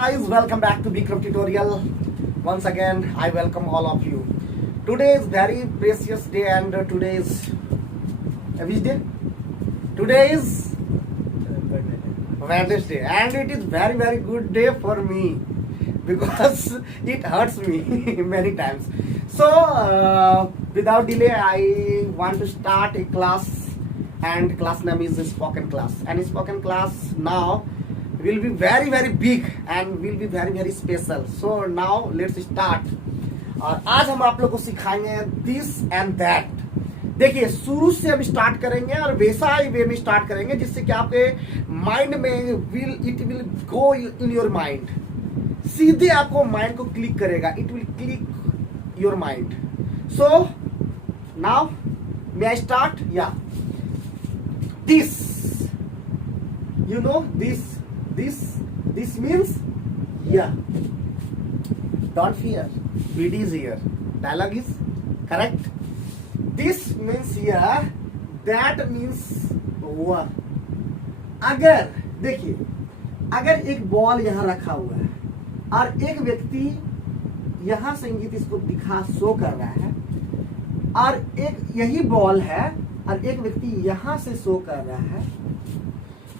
Guys, welcome back to Bikram tutorial. Once again, I welcome all of you. Today is very precious day and today is which day? Today is Wednesday and it is very good day for me because it hurts me many times. So without delay, I want to start a class and class name is spoken class and spoken class now will be very big and will be very special. So now let's start. और आज हम आप लोग को सिखाएंगे this and that. देखिए शुरू से हम स्टार्ट करेंगे और वैसा ही वे में स्टार्ट करेंगे जिससे कि आपके माइंड में it will go in your mind. सीधे आपको माइंड को क्लिक करेगा. It will click your mind. So now may I start. Yeah this you know this means yeah. Don't fear, BD is here. Dialogue is correct. This means yeah, that means over. अगर देखिए अगर एक ball यहाँ रखा हुआ है और एक व्यक्ति यहाँ संगीत इसको दिखा शो कर रहा है और एक यही बॉल है और एक व्यक्ति यहाँ से शो कर रहा है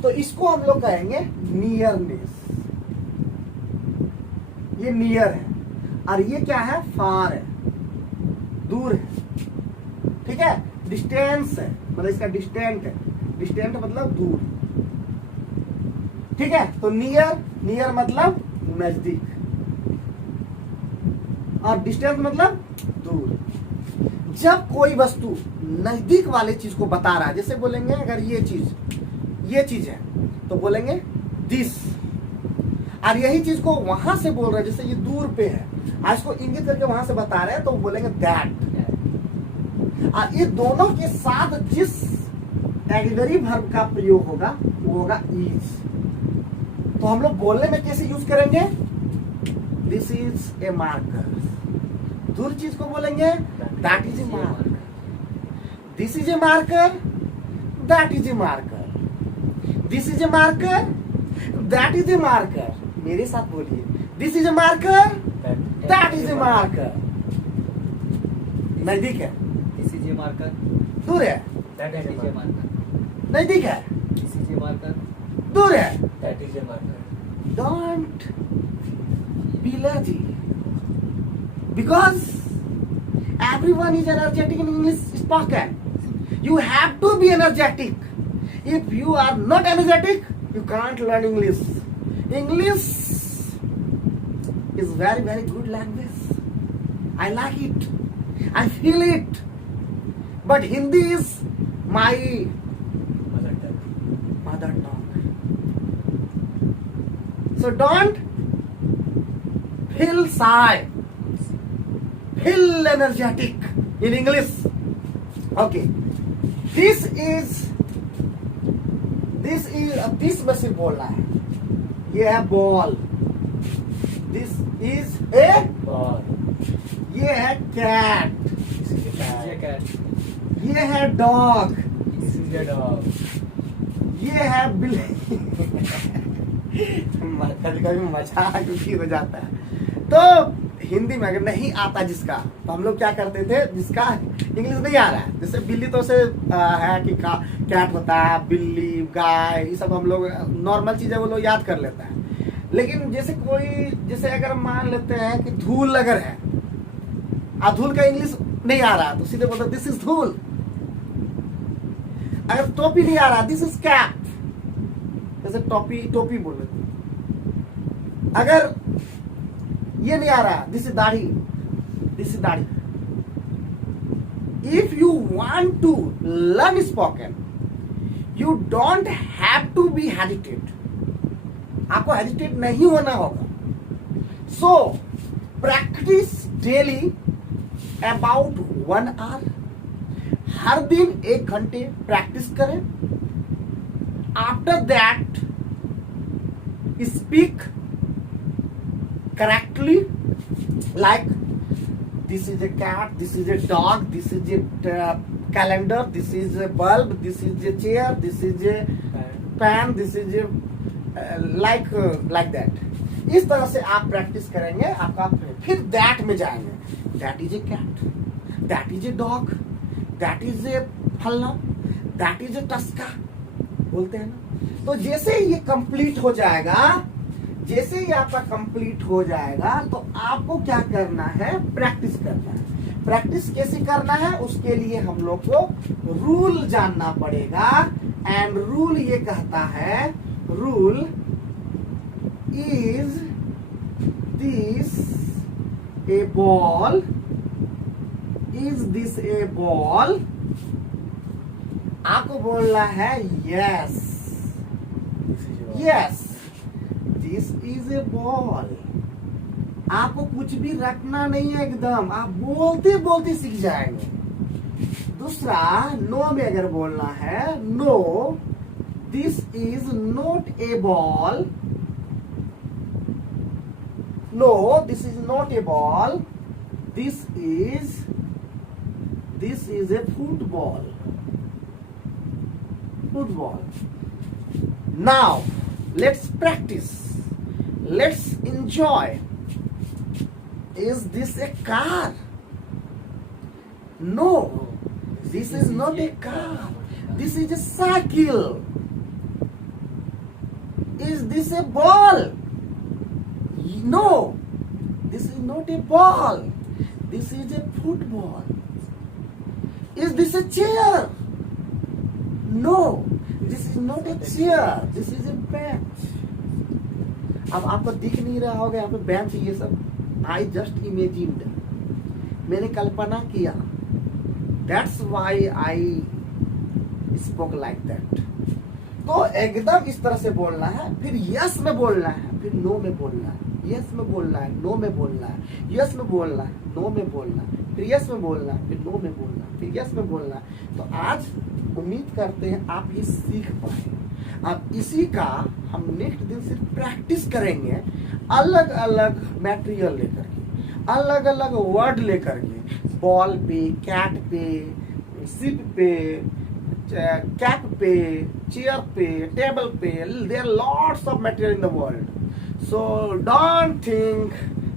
तो इसको हम लोग कहेंगे नियरनेस. ये नियर है और ये क्या है? फार है, दूर है. ठीक है. डिस्टेंस है मतलब इसका डिस्टेंट है. डिस्टेंट मतलब दूर. ठीक है. तो नियर मतलब नजदीक और डिस्टेंस मतलब दूर. जब कोई वस्तु नजदीक वाले चीज को बता रहा है, जैसे बोलेंगे अगर ये चीज है तो बोलेंगे दिस और यही चीज को वहां से बोल रहे हैं जैसे ये दूर पे है और इसको इंगित करके वहां से बता रहे हैं तो बोलेंगे दैट. और ये दोनों के साथ जिस ऑक्सिलरी वर्ब का प्रयोग होगा वो होगा इज. तो हम लोग बोलने में कैसे यूज करेंगे? This is A marker. दूर चीज को बोलेंगे that is A marker. This is A marker, that is A marker. This is A marker, that is A marker. मेरे साथ बोलिए. This is A marker, that is A marker. नजदीक है. This is A marker. दूर है. That is A marker. नजदीक है. This is A marker. दूर है. That is A marker. Don't be lazy because everyone is energetic in English spoken. You have to be energetic. If you are not energetic, you can't learn English. English is very good language. I like it. I feel it. But Hindi is my mother tongue. So don't feel shy. Feel energetic in English. Okay. This में सिर्फ बोलना है. ये है ball. This is a ball. ये है cat. This is a cat. ये है dog. This is a dog. ये है बिल्ली. कभी कभी मजाक भी हो जाता है. तो हिंदी में अगर नहीं आता जिसका तो हम लोग क्या करते थे जिसका इंग्लिश नहीं आ रहा है जैसे बिल्ली तो से है कि कैट होता है, बिल्ली, गाय, ये सब हम लोग नॉर्मल चीजें वो लोग याद कर लेता है. लेकिन जैसे अगर मान लेते हैं कि धूल अगर है और धूल का इंग्लिश नहीं आ रहा तो सीधे बोलते दिस इज धूल. अगर टोपी नहीं आ रहा दिस इज कैप. जैसे टोपी बोल रहे. अगर ये नहीं आ रहा दिस इज दाढ़ी. दिस इज दाढ़ी. If you want to learn spoken you don't have to be hesitate. आपको हेजिटेट नहीं होना होगा. So practice daily about 1 hour. हर दिन 1 घंटे प्रैक्टिस करें. After that speak correctly like this is a cat, this is a dog, this is a calendar, this is a bulb, this is a chair, this is a pan, this is a like that. इस तरह से आप practice करेंगे, आपका फिर that में जाएंगे। That is a cat, that is a dog, that is a फलना, दैट इज ए टस्का बोलते हैं ना। तो जैसे ये कंप्लीट हो जाएगा, जैसे ही आपका कंप्लीट हो जाएगा तो आपको क्या करना है, प्रैक्टिस करना है। प्रैक्टिस कैसे करना है, उसके लिए हम लोग को रूल जानना पड़ेगा। एंड रूल ये कहता है, rule is this A ball, is this A ball, आपको बोलना है yes, yes this is a ball. आपको कुछ भी रखना नहीं है, एकदम आप बोलते बोलते सीख जाएंगे। दूसरा, नो में अगर बोलना है, no this is not a ball, no this is not a ball, this is a football, football. Now let's practice, let's enjoy. Is this a car? No, this is not a car. This is a cycle. Is this a ball? No, this is not a ball. This is a football. Is this a chair? No, this is not a chair. This is a bench. अब आपको दिख नहीं रहा होगा यहाँ पे bench, ये सब आई जस्ट इमेजिन्ड, मैंने कल्पना किया। That's why I spoke like that. तो एकदम इस तरह से बोलना है, फिर यस में बोलना है, फिर नो में बोलना है, यस में बोलना है, नो में बोलना है, यस में बोलना है, नो में बोलना है, फिर यस में बोलना है, फिर नो में बोलना है, फिर यस में बोलना है। तो आज उम्मीद करते हैं आप ये सीख पाए। अब इसी का हम नेक्स्ट दिन सिर्फ प्रैक्टिस करेंगे, अलग अलग मटेरियल लेकर के, अलग अलग वर्ड लेकर के, बॉल पे, कैट पे, सिप पे, कैप पे, चेयर पे, टेबल पे। There lots of material in the world, so don't think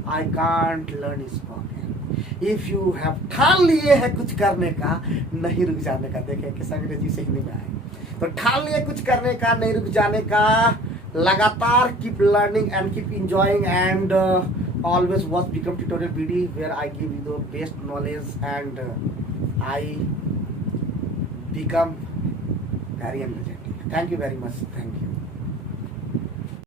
I can't learn spoken. If you have ठान लिए है कुछ करने का, नहीं रुक जाने का। देखें किस अंग्रेजी से हिंदी में आए, तो ठान लिए कुछ करने का, नहीं रुक जाने का, लगातार keep learning and keep enjoying and always watch Bikram tutorial video where I give you the best knowledge and I become very energetic. Thank you very much. Thank you.